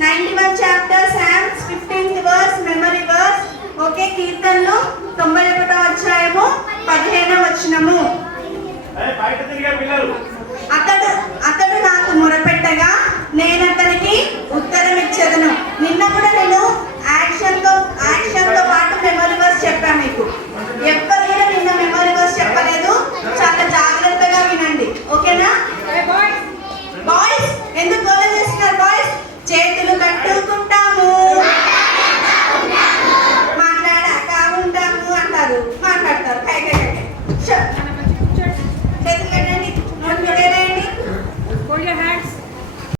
91 chapter Psalms 15th verse memory verse. Okay, కీర్తనలు 91వ అధ్యాయము 15వ వచనము. అతడు నాకు